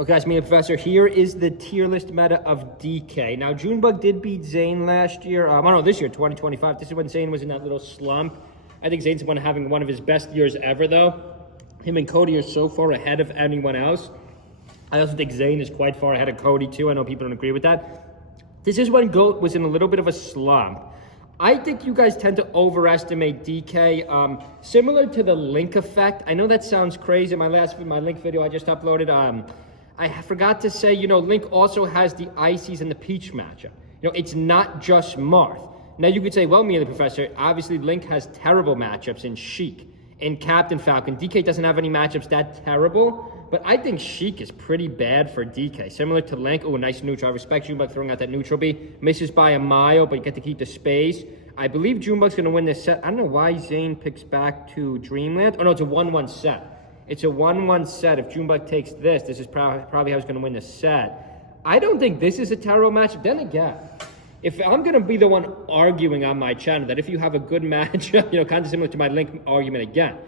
Okay, guys, me and Professor, here is the tier list meta of DK. Now, Junebug did beat Zane last year. This year, 2025. This is when Zane was in that little slump. I think Zane's having one of his best years ever, though. Him and Cody are so far ahead of anyone else. I also think Zane is quite far ahead of Cody, too. I know people don't agree with that. This is when GOAT was in a little bit of a slump. I think you guys tend to overestimate DK, similar to the Link effect. I know that sounds crazy. My Link video I just uploaded, I forgot to say, Link also has the Ices and the Peach matchup. It's not just Marth. Now, you could say, well, me and the Professor, obviously Link has terrible matchups in Sheik, in Captain Falcon. DK doesn't have any matchups that terrible, but I think Sheik is pretty bad for DK. Similar to Link. Oh, a nice neutral. I respect Junebug throwing out that neutral B. Misses by a mile, but you get to keep the space. I believe Junebug's going to win this set. I don't know why Zane picks back to Dreamland. Oh, no, it's a 1-1 set. It's a 1-1 set. If Junebug takes this, this is probably how he's going to win the set. I don't think this is a terrible match. Then again, if I'm going to be the one arguing on my channel that if you have a good matchup, kind of similar to my Link argument again,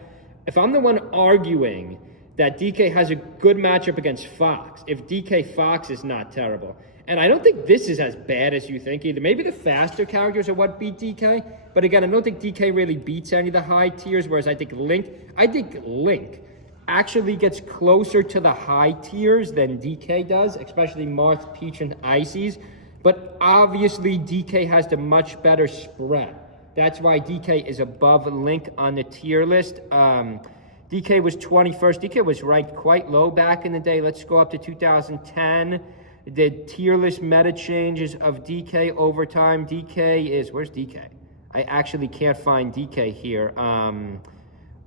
if I'm the one arguing that DK has a good matchup against Fox, if DK Fox is not terrible, and I don't think this is as bad as you think either. Maybe the faster characters are what beat DK, but again, I don't think DK really beats any of the high tiers, whereas I think Link actually gets closer to the high tiers than DK does, especially Marth, Peach, and Ices. But obviously, DK has the much better spread. That's why DK is above Link on the tier list. DK was 21st. DK was ranked quite low back in the day. Let's go up to 2010. The tier list meta changes of DK over time. DK is, where's DK? I actually can't find DK here.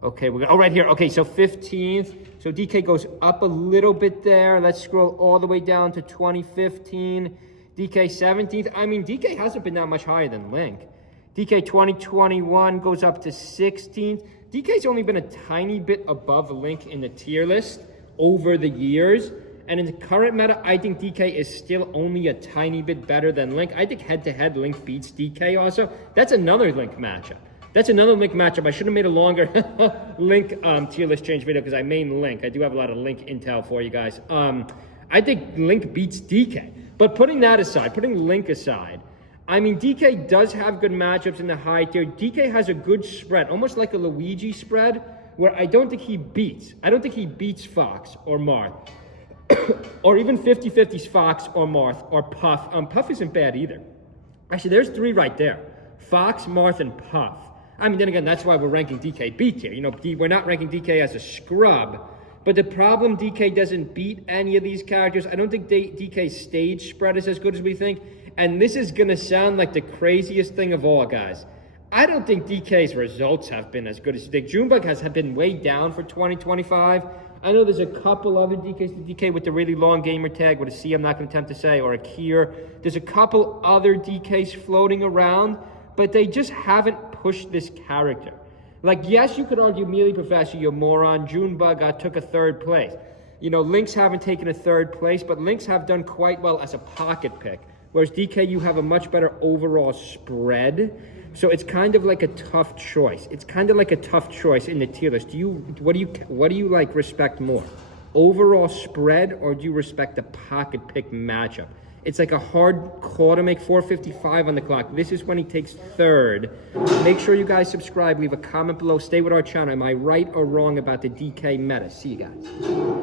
Okay, right here. Okay, so 15th. So DK goes up a little bit there. Let's scroll all the way down to 2015. DK 17th. I mean, DK hasn't been that much higher than Link. DK 2021 goes up to 16th. DK's only been a tiny bit above Link in the tier list over the years. And in the current meta, I think DK is still only a tiny bit better than Link. I think head-to-head Link beats DK also. That's another Link matchup. I should have made a longer Link tier list change video because I main Link. I do have a lot of Link intel for you guys. I think Link beats DK. But putting Link aside, I mean, DK does have good matchups in the high tier. DK has a good spread, almost like a Luigi spread, where I don't think he beats Fox or Marth. Or even 50-50s Fox or Marth or Puff. Puff isn't bad either. Actually, there's three right there. Fox, Marth, and Puff. I mean, then again, that's why we're ranking DK B tier. We're not ranking DK as a scrub. But the problem, DK doesn't beat any of these characters. I don't think DK's stage spread is as good as we think. And this is going to sound like the craziest thing of all, guys. I don't think DK's results have been as good as you think. Junebug has been way down for 2025. I know there's a couple other DKs, the DK with the really long gamer tag, with a C I'm not going to attempt to say, or a Kier. There's a couple other DKs floating around, but they just haven't pushed this character. Like, yes, you could argue Melee Professor, you moron. Junebug took a third place. Links haven't taken a third place, but Links have done quite well as a pocket pick. Whereas DK, you have a much better overall spread. So it's kind of like a tough choice. It's kind of like a tough choice in the tier list. What do you like respect more? Overall spread, or do you respect the pocket pick matchup? It's like a hard call to make. 4:55 on the clock. This is when he takes third. Make sure you guys subscribe. Leave a comment below. Stay with our channel. Am I right or wrong about the DK meta? See you guys.